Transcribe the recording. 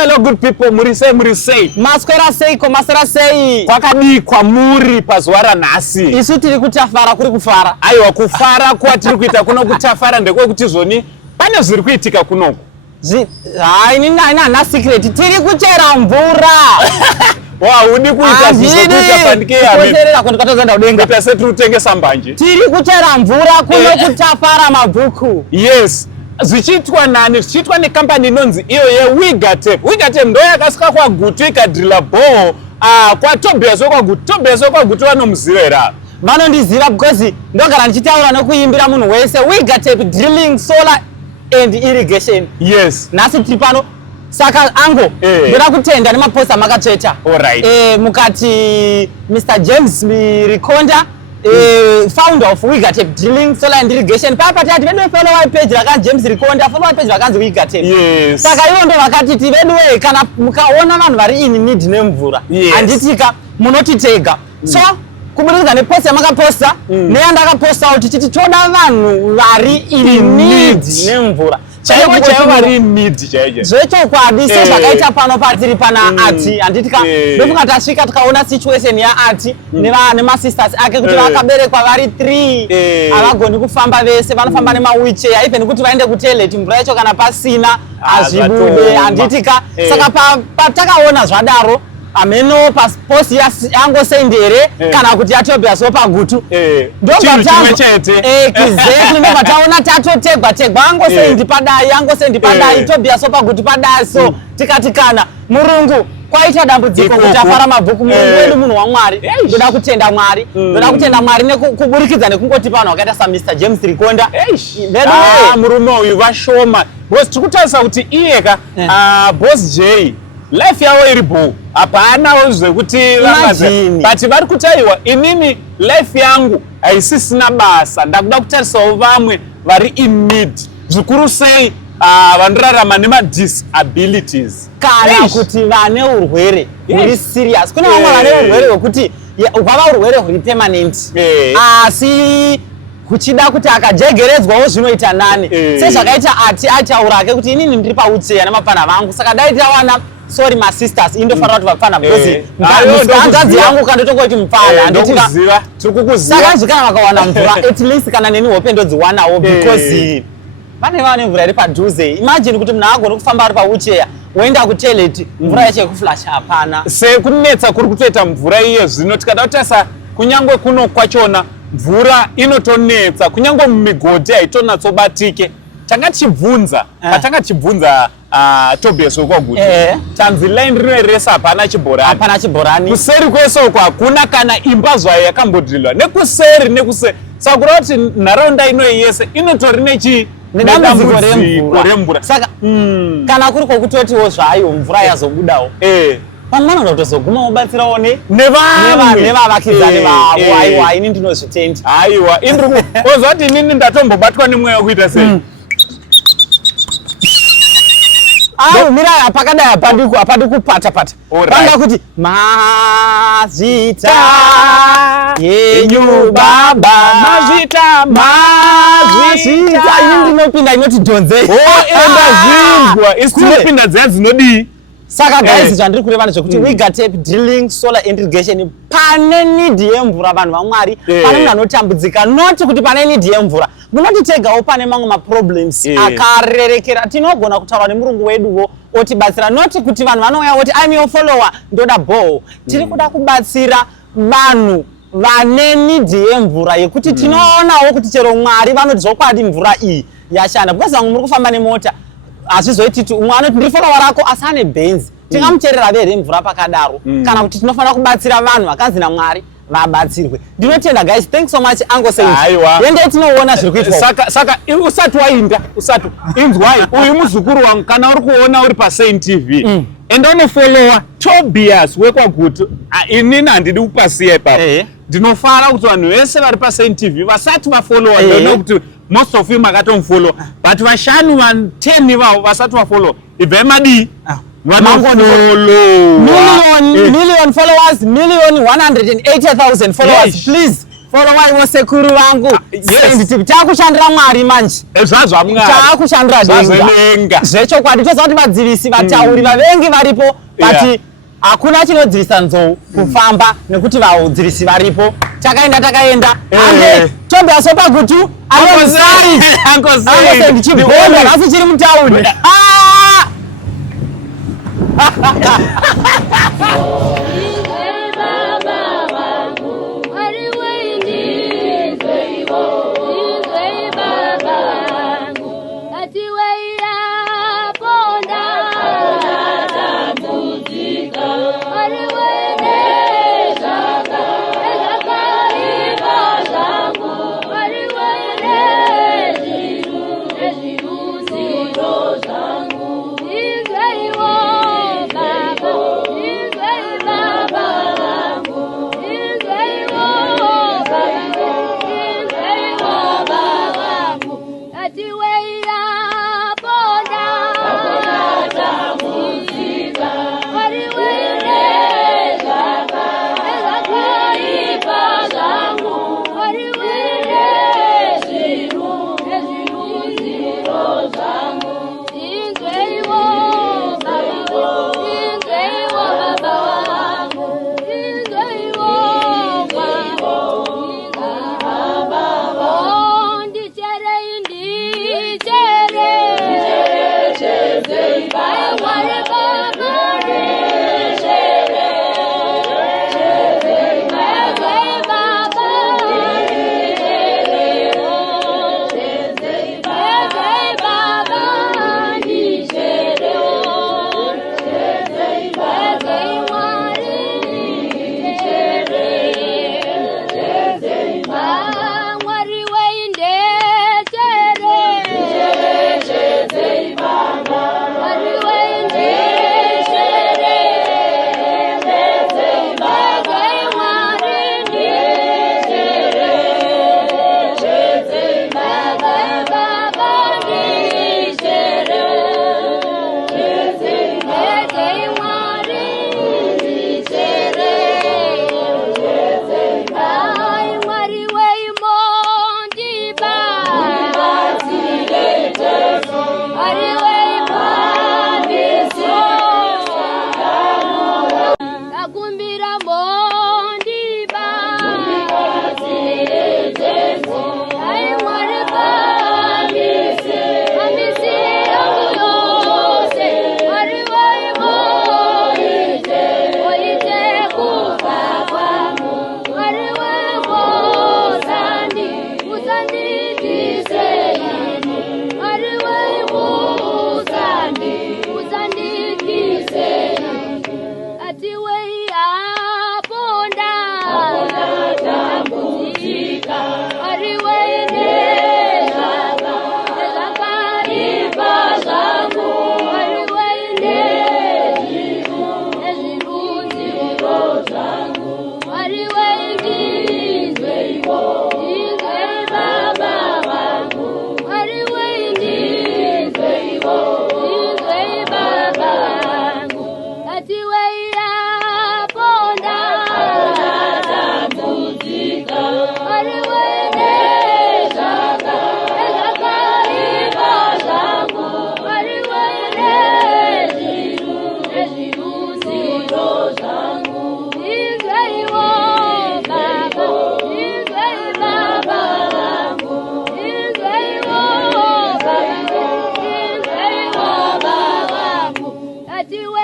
Hello good people, murisei. Maswera sei ko masera sei. Kwakadikwa muri pazuva ranhasi. Isu tiri kutafara kuri kufara. Aiwa kufara kwatiri kuita kuno kutafara ndekwekuti zvoni pane zviri kuitika kunoku. Inini haina secret tiri kuchera mvura. Udi kuita zvizokuita pandike yame. Kuserera kwandikatozoenda kudenga. Kuita setiri kutengesa mbanje. Tiri kuchera mvura kuno kutafara mabhuku. Yes. Zvichiitwa nani? Zvichiitwa nekampani inonzi iyo yeWigaTape. WigaTape ndo yakasvika kwaGutu ikadhirila bhoho kwaTobias wekwaGutu. Tobias wekwaGutu vanomuziva here? Vanondiziva because ndogara ndichitaura nekuimbira munhu wese. WigaTape drilling, solar and irrigation. Yes. Nhasi tiri pano. Saka ango ndoda kutenda nemaposta makatsveta. Alright. Mukati Mr. James Mirikonda, founder of WigaTape drilling, solar and irrigation. Papa tati vedu follow page rakanzi James Rikonda, follow page rakanzi WigaTape. Yes. Saka ivo ndo vakatiti vedu kana mukaona vanhu vari in need nemvura. Yes. Anditika munotitega. So kubudikidza neposta yamakaposta neyandakaposta kuti tichiti toda vanhu vari in need nemvura. Chaivo vari in need chaicho. Zvechokwadi sezvakaita pano patiri pana Ati anditika ndofunga tasvika tikaona situation yaAti nemasisters ake kuti vakaberekwa vari 3 havagoni kufamba vese vanofamba nemawheelchair even kuti vaende kutoilet mvura yacho kana pasina hazvibude anditika saka patakaona zvadaro ameno paposi yangosendere kana kuti yaTobias paGutu exactly ndobataona tatotegwa angosendi padai Tobias paGutu padai so tikatikana murungu kwaita dambudziko kuti afara mabhuku murungu wedu munhu waMwari ndoda kutenda Mwari nekuburikidza nekungoti pano wakaita saMr. James Rikonda murume uyu vashoma because tikutarisa kuti iyeka Boss J life yavo iri bho hapanawo zvekuti vangaze but vari kutaiwa inini life yangu haisisina basa ndakuda kutarisawo vamwe vari in need zvikuru sei vanorarama nemadisabilities kana kuti vane urwere huri serious. Kuna vamwe vane urwere hwekuti hwava urwere huri permanent asi kuchida kuti akajegeredzwawo zvinoita nani sezvakaita Ati ataura ake kuti inini ndiri pautseya namapfana vangu saka dai tawana sorry my sisters indofanira kuti vapfana because hanzvadzi yangu kandotongoti mupfana ndokuziva tirikukuziva saka zvikana vakawana mvura at least kana neni hope ndodziwanawo because vane vane mvura iri padhuze. Imagine kuti munhu agoni kufamba ari paucheya woenda kutoilet mvura yacho yekuflasha hapana. Sekunetsa kuri kutoita mvura iye zvino tikada kutarisa kunyangwe kuno kwachona mvura inotonetsa kunyangwe mumigodhi haitonatsobatike. Takachibvunza patakachibvunza Tobias wekwaGutu tanzi line rinoresa hapana chibhorani kuseri kwese uko hakuna kana imba zvayo yakambodhirilwa nekuseri saka kureva kuti nharaunda inoyi yese inotori nedambudziko remvura saka kana kuri kwokutotiwo zvayo mvura yazobudawo vanhu vanoda kutozoguma wobatsirawo nevavakidzani vavo aiwa ini ndinozvitendi aiwa ozva kuti inini ndatombobatwa nemweya wekuita sei mira pakadai hapadi kupata-pata panga kuti mazita yenyu baba mazita ini ndinopinda inoti dhonzei endazvinzwa isi tinopinda dziya dzinodii saka guys zvandiri kureva ndezvekuti WigaTape drilling, solar and irrigation pane need yemvura vanhu vaMwari pane munhu anotambudzika noti kuti pane need yemvura munotitegawo pane mamwe maproblems akarerekera tinogona kutaura nemurungu weduwo otibatsira noti kuti vanhu vanouya woti I'm your follower ndoda bhoho tiri kuda kubatsira vanhu vane need yemvura yekuti tinoonawo kuti chero Mwari vanoti zvokwadi mvura iyi yashanda because vamwe muri kufamba nemota hazvizoititi umwe anoti ndiri follower rako asi ane bhenzi tingamucherera here mvura pakadaro kana kuti tinofanira kubatsira vanhu vakanzi naMwari vabatsirwe. Ndinotenda guys, thanks so much Ango Saint. Yende tinoona zviri kuitwa. Saka usati wainda inzwai uyu muzukuru wangu kana uri kuona uri paSaint TV enda unofollowa Tobias wekwaGutu inini handidi kupasiya ipapo ndinofara kuti vanhu vese vari paSaint TV vasati vafollowa ndinoona kuti most of you makatomfollow but vashanu 10 ivavo vasati vafollow ibvai madii million followers, 180,000 followers. Please Follow wose kuru wangu. Yes. Nditi chakushandira Mwari manje. Zvazva Mwari. Chakushandira denga. Zvecho kwadi tozoti vadzivisi vatauri vavengi varipo but hakuna chinodzivisa nzou kufamba nekuti vadzivisi varipo. Takaenda. Ande Tobias Sopagutu Angozai. Ndichibhonda nhasi chiri mutauni. Do